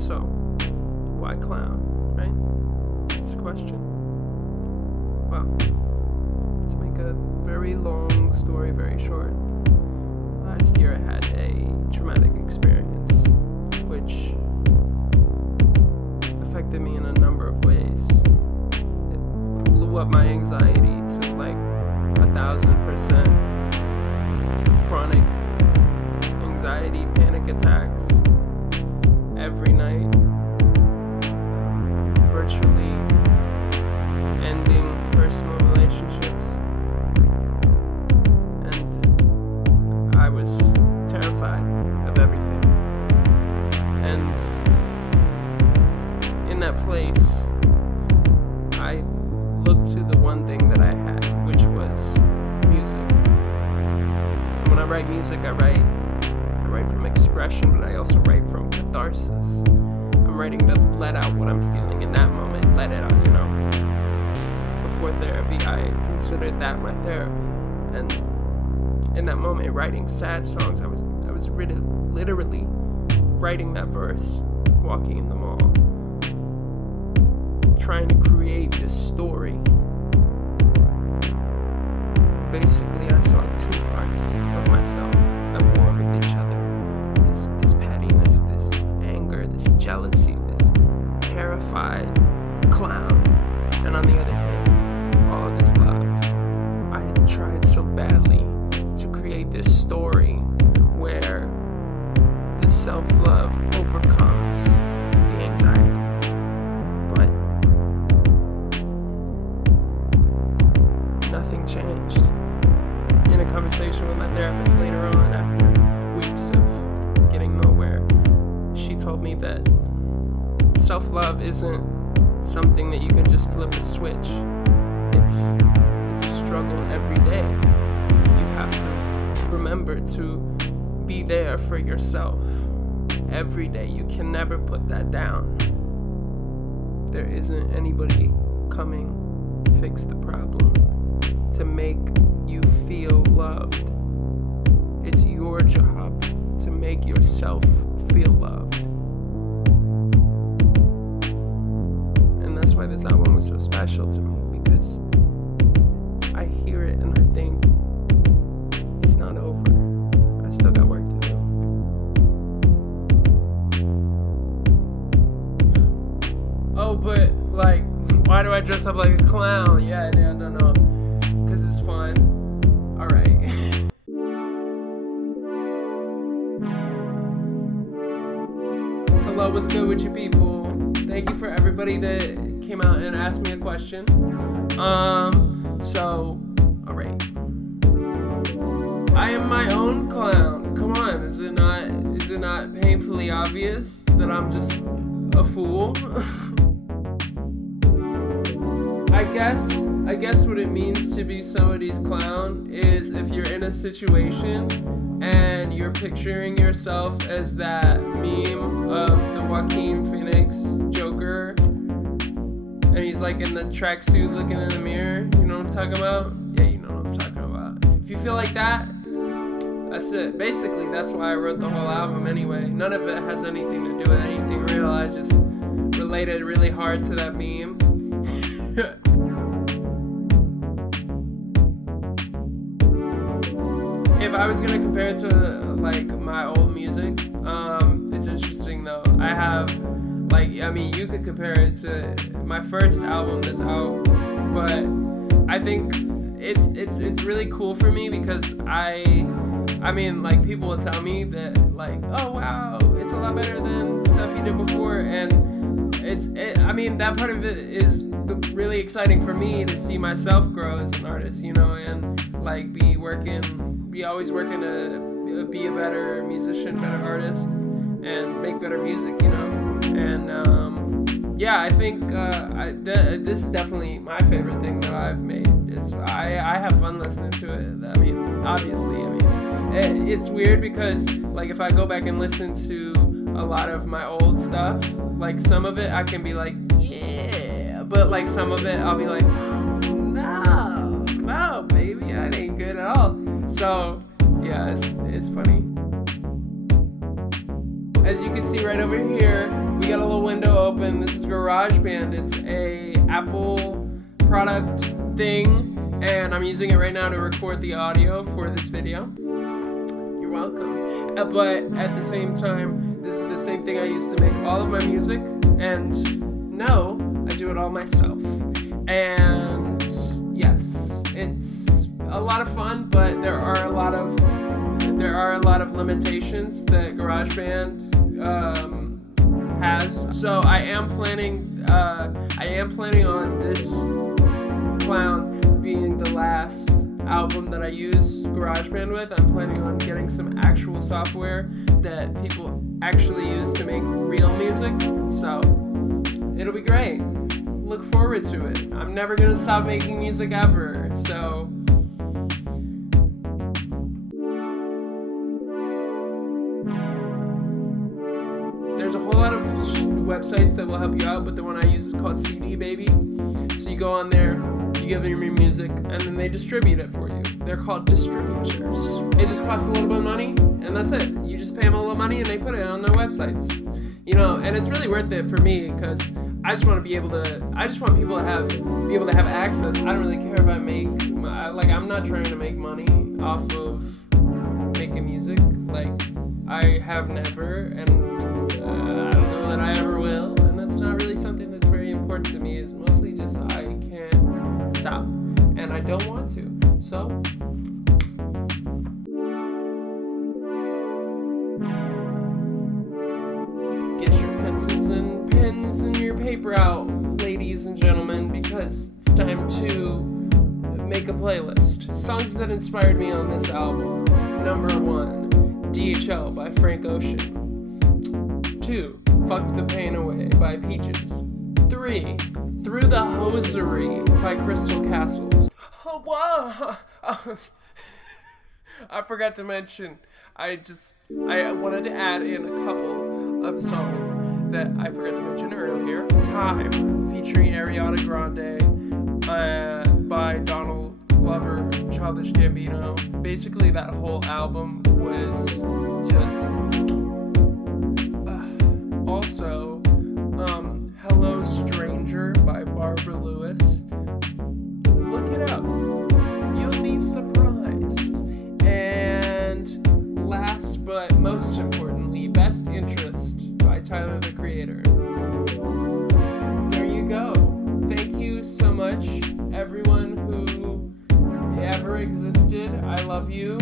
So, why clown, right? That's the question. Well, to make a very long story very short, last year I had a traumatic experience which affected me in a number of ways. It blew up my anxiety to like 1,000%. Chronic anxiety, panic attacks every night, virtually ending personal relationships, and I was terrified of everything. And in that place, I looked to the one thing that I had, which was music. And when I write music, I write from expression, but I also write from catharsis. I'm writing to let out what I'm feeling in that moment, let it out, Before therapy, I considered that my therapy. And in that moment, writing sad songs, I was literally writing that verse, walking in the mall, trying to create this story. Basically, I saw two parts of myself at war with each other. This pettiness, this anger, this jealousy, this terrified clown. And on the other hand, all of this love. I had tried so badly to create this story where the self-love overcomes the anxiety. But nothing changed. In a conversation with my therapist later on, after weeks of getting nowhere, she told me that self-love isn't something that you can just flip a switch. It's a struggle every day. You have to remember to be there for yourself every day. You can never put that down. There isn't anybody coming to fix the problem, to make you feel loved. It's your job to make yourself feel loved. And that's why this album was so special to me, because I hear it and I think it's not over. I still got work to do. Oh, but like, why do I dress up like a clown? Yeah, no. Because it's fun. Alright. Hello, what's good with you people? Thank you for everybody that came out and asked me a question. Alright. I am my own clown. Come on, is it not painfully obvious that I'm just a fool? I guess what it means to be somebody's clown is if you're in a situation and you're picturing yourself as that meme of the Joaquin Phoenix Joker, and he's like in the tracksuit looking in the mirror. You know what I'm talking about? Yeah, you know what I'm talking about. If you feel like that, that's it. Basically, that's why I wrote the whole album anyway. None of it has anything to do with anything real. I just related really hard to that meme. If I was gonna compare it to like my old music, it's interesting though. I have you could compare it to my first album that's out, but I think it's really cool for me because people will tell me that like, oh wow, it's a lot better than stuff you did before, and that part of it is really exciting for me to see myself grow as an artist, and like be always working to be a better musician, better artist, and make better music, and I think this is definitely my favorite thing that I've made. I have fun listening to it. Obviously, it's weird because like if I go back and listen to a lot of my old stuff, like some of it I can be like, yeah, but like some of it I'll be like, no, baby, that ain't good at all. So yeah, it's funny. As you can see right over here, we got a little window open. This is GarageBand. It's a Apple product thing, and I'm using it right now to record the audio for this video. You're welcome. But at the same time, this is the same thing I use to make all of my music, and no, I do it all myself. And yes, it's a lot of fun, but there are a lot of limitations that GarageBand has. So I am planning on this clown being the last album that I use GarageBand with. I'm planning on getting some actual software that people actually use to make real music. So it'll be great. Look forward to it. I'm never gonna stop making music ever. So there's a whole lot of websites that will help you out, but the one I use is called CD Baby. So you go on there, you give them your music, and then they distribute it for you. They're called distributors. It just costs a little bit of money, and that's it. You just pay them a little money, and they put it on their websites. You know, and it's really worth it for me because I just want people to be able to have access. I don't really care if I make, I'm not trying to make money off of making music. Like, I have never, and I don't know that I ever will, and that's not really something that's very important to me. It's mostly just I can't stop, and I don't want to. So get your pencils and pens and your paper out, ladies and gentlemen, because it's time to make a playlist. Songs that inspired me on this album. Number 1, DHL by Frank Ocean. 2, Fuck the Pain Away by Peaches. 3, Through the Hosiery by Crystal Castles. Oh, wow. I forgot to mention, I wanted to add in a couple of songs that I forgot to mention earlier. Time, featuring Ariana Grande, by Donald Glover, Childish Gambino. Basically, that whole album was just... Also, Hello Stranger by Barbara Lewis. Look it up. You'll be surprised. And last but most importantly, Best Interest by Tyler, the Creator. There you go. Thank you so much, everyone who ever existed. I love you.